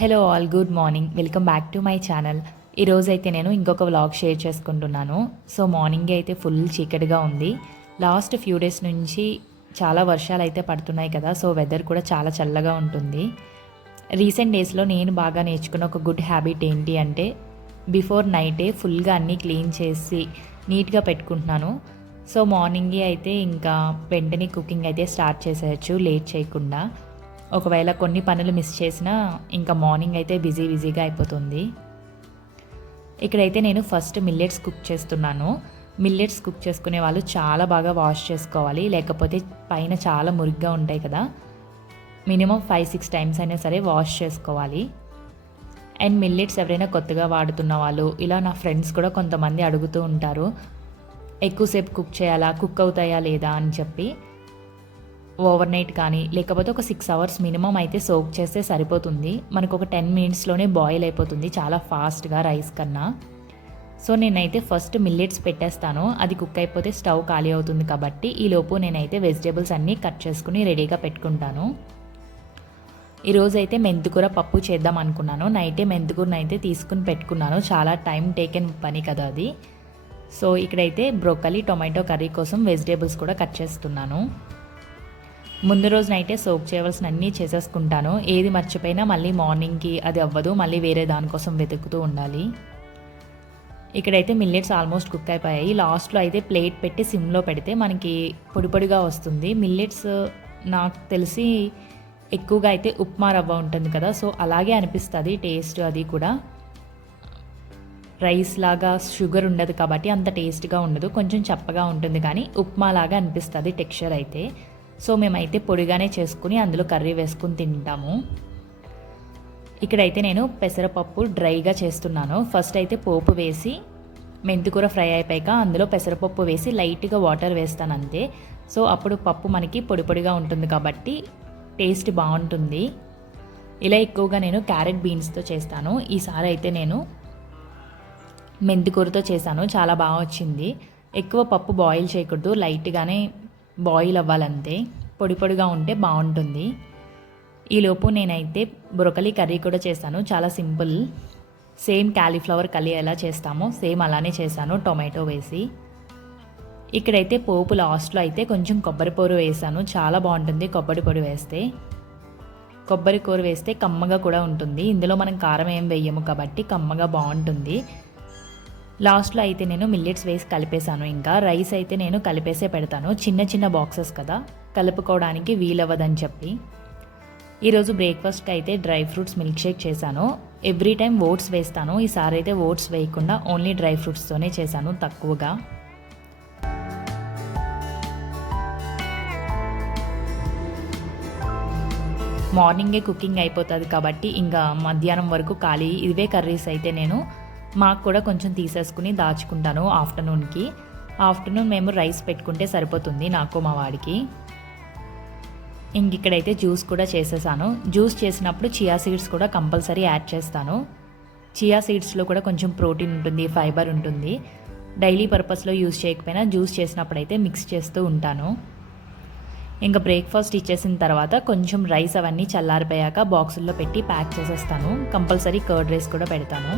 Hello all, good morning. Welcome back to my channel. ఈరోజైతే నేను ఇంకొక వ్లాగ్ షేర్ చేసుకుంటున్నాను. సో మార్నింగే అయితే ఫుల్ చీకటిగా ఉంది. లాస్ట్ ఫ్యూ డేస్ నుంచి చాలా వర్షాలు అయితే పడుతున్నాయి కదా, సో వెదర్ కూడా చాలా చల్లగా ఉంటుంది. రీసెంట్ డేస్లో నేను బాగా నేర్చుకున్న ఒక గుడ్ హ్యాబిట్ ఏంటి అంటే, బిఫోర్ నైటే ఫుల్గా అన్నీ క్లీన్ చేసి నీట్గా పెట్టుకుంటున్నాను. సో మార్నింగే అయితే ఇంకా వెంటనే కుకింగ్ అయితే స్టార్ట్ చేసేయచ్చు లేట్ చేయకుండా. ఒకవేళ కొన్ని పనులు మిస్ చేసినా ఇంకా మార్నింగ్ అయితే బిజీగా అయిపోతుంది. ఇక్కడైతే నేను ఫస్ట్ మిల్లెట్స్ కుక్ చేస్తున్నాను. మిల్లెట్స్ కుక్ చేసుకునే వాళ్ళు చాలా బాగా వాష్ చేసుకోవాలి, లేకపోతే పైన చాలా మురిగ్గా ఉంటాయి కదా. మినిమం 5-6 టైమ్స్ అయినా సరే వాష్ చేసుకోవాలి. అండ్ మిల్లెట్స్ ఎవరైనా కొత్తగా వాడుతున్న వాళ్ళు, ఇలా నా ఫ్రెండ్స్ కూడా కొంతమంది అడుగుతూ ఉంటారు, ఎక్కువసేపు కుక్ చేయాలా, కుక్ అవుతాయా లేదా అని చెప్పి. ఓవర్ నైట్ కానీ లేకపోతే ఒక 6 అవర్స్ మినిమం అయితే సోక్ చేస్తే సరిపోతుంది. మనకు ఒక 10 మినిట్స్లోనే బాయిల్ అయిపోతుంది చాలా ఫాస్ట్గా రైస్ కన్నా. సో నేనైతే ఫస్ట్ మిల్లెట్స్ పెట్టేస్తాను, అది కుక్ అయిపోతే స్టవ్ ఖాళీ అవుతుంది కాబట్టి ఈలోపు నేనైతే వెజిటేబుల్స్ అన్నీ కట్ చేసుకుని రెడీగా పెట్టుకుంటాను. ఈరోజైతే మెంతికూర పప్పు చేద్దాం అనుకున్నాను. నైటే మెంతికూరను అయితే తీసుకుని పెట్టుకున్నాను, చాలా టైం టేకెన్ పని కదా అది. సో ఇక్కడైతే బ్రోకలీ టొమాటో కర్రీ కోసం వెజిటేబుల్స్ కూడా కట్ చేస్తున్నాను. ముందు రోజు నైటే సోక్ చేయవలసిన అన్నీ చేసేసుకుంటాను. ఏది మర్చిపోయినా మళ్ళీ మార్నింగ్కి అది అవ్వదు, మళ్ళీ వేరే దానికోసం వెతుకుతూ ఉండాలి. ఇక్కడైతే మిల్లెట్స్ ఆల్మోస్ట్ కుక్ అయిపోయాయి. లాస్ట్లో అయితే ప్లేట్ పెట్టి సిమ్లో పెడితే మనకి పొడిగా వస్తుంది. మిల్లెట్స్ నాకు తెలిసి ఎక్కువగా అయితే ఉప్మా రవ్వ ఉంటుంది కదా, సో అలాగే అనిపిస్తుంది టేస్ట్. అది కూడా రైస్ లాగా షుగర్ ఉండదు కాబట్టి అంత టేస్ట్గా ఉండదు, కొంచెం చప్పగా ఉంటుంది, కానీ ఉప్మా లాగా అనిపిస్తుంది టెక్స్చర్ అయితే. సో మేమైతే పొడిగానే చేసుకుని అందులో కర్రీ వేసుకుని తింటాము. ఇక్కడైతే నేను పెసరపప్పు డ్రైగా చేస్తున్నాను. ఫస్ట్ అయితే పోపు వేసి మెంతికూర ఫ్రై అయిపోయాక అందులో పెసరపప్పు వేసి లైట్గా వాటర్ వేస్తాను అంతే. సో అప్పుడు పప్పు మనకి పొడిగా ఉంటుంది కాబట్టి టేస్ట్ బాగుంటుంది. ఇలా ఎక్కువగా నేను క్యారెట్ బీన్స్తో చేస్తాను. ఈసారి అయితే నేను మెంతికూరతో చేశాను, చాలా బాగా వచ్చింది. ఎక్కువ పప్పు బాయిల్ చేయకూడదు, లైట్గానే బాయిల్ అవ్వాలంతే, పొడిగా ఉంటే బాగుంటుంది. ఈలోపు నేనైతే బ్రోకలీ కర్రీ కూడా చేశాను, చాలా సింపుల్. సేమ్ క్యాలీఫ్లవర్ కర్రీ ఎలా చేస్తామో సేమ్ అలానే చేశాను, టొమాటో వేసి. ఇక్కడైతే పోపు లాస్ట్లో అయితే కొంచెం కొబ్బరి పొడి వేసాను, చాలా బాగుంటుంది కొబ్బరి పొడి వేస్తే. కొబ్బరి కూర వేస్తే కమ్మగా కూడా ఉంటుంది. ఇందులో మనం కారం ఏం వేయము కాబట్టి కమ్మగా బాగుంటుంది. లాస్ట్లో అయితే నేను మిల్లెట్స్ వేసి కలిపేశాను. ఇంకా రైస్ అయితే నేను కలిపేసే పెడతాను, చిన్న బాక్సెస్ కదా, కలుపుకోవడానికి వీలవ్వదని చెప్పి. ఈరోజు బ్రేక్ఫాస్ట్కి అయితే డ్రై ఫ్రూట్స్ మిల్క్ షేక్ చేశాను. ఎవ్రీ టైం ఓట్స్ వేస్తాను, ఈసారి అయితే ఓట్స్ వేయకుండా ఓన్లీ డ్రై ఫ్రూట్స్తోనే చేశాను తక్కువగా. మార్నింగే కుకింగ్ అయిపోతుంది కాబట్టి ఇంకా మధ్యాహ్నం వరకు ఖాళీ. ఇవే కర్రీస్ అయితే నేను మాకు కూడా కొంచెం తీసేసుకుని దాచుకుంటాను ఆఫ్టర్నూన్కి. ఆఫ్టర్నూన్ మేము రైస్ పెట్టుకుంటే సరిపోతుంది నాకు మా వాడికి. ఇక్కడైతే జ్యూస్ కూడా చేసేసాను. జ్యూస్ చేసినప్పుడు చియా సీడ్స్ కూడా కంపల్సరీ యాడ్ చేస్తాను. చియా సీడ్స్లో కూడా కొంచెం ప్రోటీన్ ఉంటుంది, ఫైబర్ ఉంటుంది. డైలీ పర్పస్లో యూజ్ చేయకపోయినా జ్యూస్ చేసినప్పుడైతే మిక్స్ చేస్తూ ఉంటాను. ఇంకా బ్రేక్ఫాస్ట్ ఇచ్చేసిన తర్వాత కొంచెం రైస్ అవన్నీ చల్లారిపోయాక బాక్సుల్లో పెట్టి ప్యాక్ చేసేస్తాను. కంపల్సరీ కర్డ్ రైస్ కూడా పెడతాను.